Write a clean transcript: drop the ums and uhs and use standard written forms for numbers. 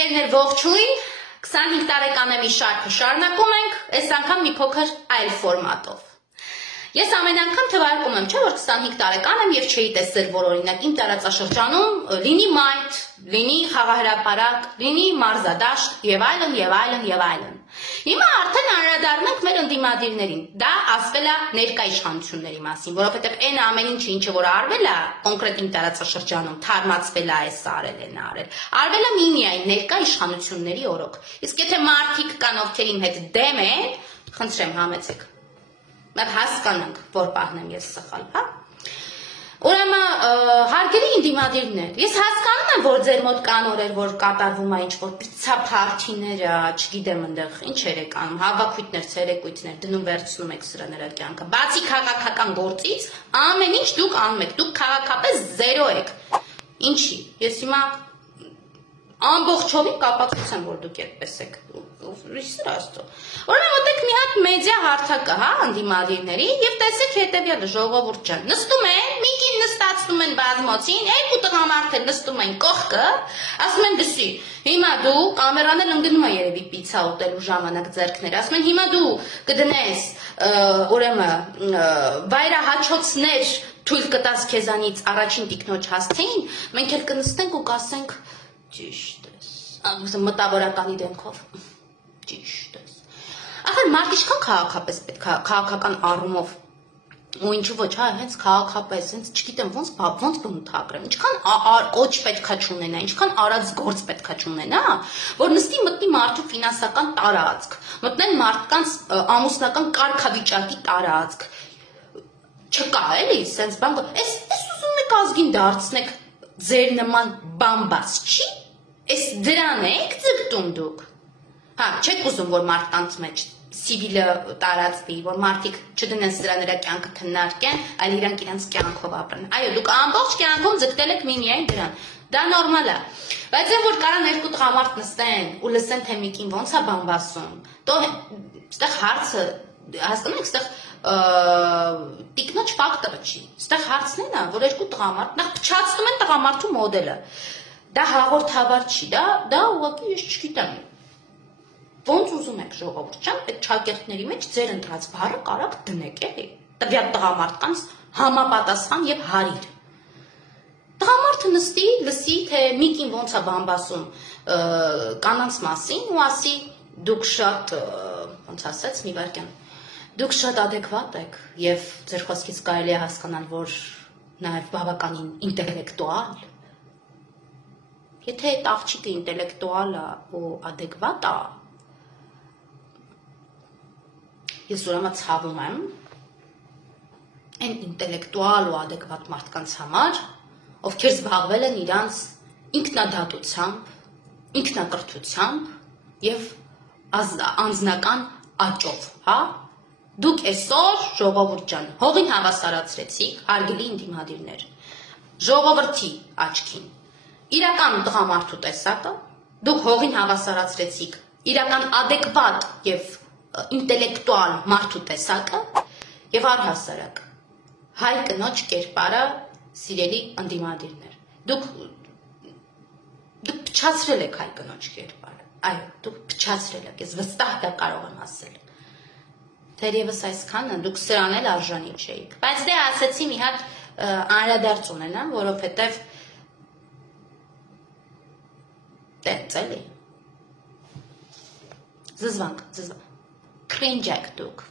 Ընկերներ ողջույն, 25 տարեկանեմի շարքը շարունակում ենք, այս անգամ մի փոքր այլ ֆորմատով։ Ես ամեն անգամ թվարկում եմ, չէ՞ որ 25 տարեկան եմ եւ չէի տեսել, որ օրինակ իմ տարածաշրջանում լինի մայթ, լինի խաղահրապարակ, լինի մարզադաշտ եւ այլն եւ այլն եւ այլն։ Հիմա արդեն անդրադառնանք մեր ընդդիմադիրներին։ Դա ասվել է ներկա իշխանությունների մասին, որովհետեւ այն ամեն ինչը, ինչը որ արվել է կոնկրետ իմ տարածաշրջանում, թարմացվել է, այս արել են արել։ Արվել է միմիայն ներկա իշխանությունների օրոք։ Իսկ եթե մարդիկ կան, ովքեր իմ հետ դեմ են, խնդրեմ համեցեք։ Մենք հասկանանք, որ պահնեմ ես սխալ, հա։ Ուրեմն հարգելի ընդդիմադիրներ, ես հասկանում եմ, որ ձեր մոտ կան օրեր, որ կատարվում է ինչ-որ պիցցափարթիները, չգիտեմ այնտեղ ինչեր եք անում, հավաքույթներ, ցերեկույթներ, դնում վերցնում եք սրա նրա կյանքը։ Բացի քաղաքական գործից, ամեն ինչ դուք անում եք, դուք քաղաքապես զերո եք։ Ինչի։ Ես հիմա ամբողջովին կապակցության, որ դուք այդպես եք։ Ուրեմն մոտեք մի հատ մեդիա հարթակը, հա, ընդդիմադիրների եւ տեսեք հետեւյալը, ժողովուրդ ջան, նստում են, մի կին նստացնում են բազմոցին, երկու տղամարդեր նստում են կողքը, ասում են դսի, հիմա դու կամերան էլ ընկնում է երևի պիցա ուտելու ժամանակ ձեռքներ, ասում են հիմա դու կդնես, ուրեմն վայրահաչոցներ թույլ կտաս քեզանից առաջին տիկնոջ հասցեին, մենք էլ կնստենք ու կասենք ճիշտ ես, մտավորականի դեմքով, ճիշտ ես։ Ախր մարդ ինչքան քաղաքապես պետք է քաղաքական առումով ու ինչու ոչ, հա, հենց քաղաքապես, հենց չգիտեմ ոնց բնութագրեմ, ինչքան օջ պետքա չունենա, ինչքան արած գործ պետքա չունենա, որ նստի մտնի մարդու ֆինանսական տարածք, մտնեն մարդկանց ամուսնական կարգավիճակի տարածք, չկա էլի, սենց բան, էս ուզում եք ազգին դարձնեք ձեր նման բամբաս չի, էս դրան եք ձգտում դուք, հա, չեք ուզում, որ մարդկանց մեջ սիվիլը տարածվի, որ մարդիկ չդնեն սրա նրա կյանքը քննարկեն, այլ իրանք իրանց կյանքով ապրեն։ Այո, դուք ամբողջ կյանքում ձգտել եք միմիայն դրան։ Դա նորմալ է։ Բայց այն որ կարան երկու տղամարդ նստեն ու լսեն թե միկին ոնց է բամբասում, то այստեղ հարցը, հասկանում եք, այստեղ տիկնոջ ֆակտորը չի։ Այստեղ հարցն է, որ երկու տղամարդ նախ փչացնում են տղամարդու մոդելը։ Դա հաղորդավար չի, դա ուղղակի ես չգիտեմ։ Ոնց ուզում եք ժողովուրդ ջան, այդ ճակերտների մեջ ձեր ընտրած բառը կարաք դնեք, էլի։ Տվյալ տղամարդկանց համապատասխան եւ հարիր։ Տղամարդը նստի, լսի, թե միկին ոնց է բամբասում կանանց մասին ու ասի դուք շատ, ոնց ասած, մի վարքյան, դուք շատ ադեկվատ եք եւ ձեր խոսքից կարելի է հասկանալ, որ նաեւ բավականին ինտելեկտուալ։ Եթե այդ աղջիկը ինտելեկտուալ է ու ադեկվատ է, ես ուրեմն ցավում եմ այն ինտելեկտուալ ու ադեկվատ մարդկանց համար, ովքեր զբաղվել են իրանց ինքնադատությամբ, ինքնակրթությամբ եւ անձնական աճով, հա։ Դուք այսօր ժողովուրդ ջան, հողին հավասարացրեցիք, հարգելի ընդդիմադիրներ, ժողովրդի աչքին, իրական տղամարդու տեսակը, դուք հողին հավասարացրեցիք, իրական ադեկվատ եւ ինտելեկտուալ մարդու տեսակը եւ առհասարակ հայ կնոջ կերպարը սիրելի ընդդիմադիրներ դուք փչացրել եք հայ կնոջ կերպարը այո դուք փչացրել եք ես վստահ դա կարող եմ ասել թերևս այսքանը դուք սրան էլ արժանի չէիք բայց դե ասեցի մի հատ անդրադարձ ունենամ որովհետեւ տենց էլի զզվանք Cringe եք դուք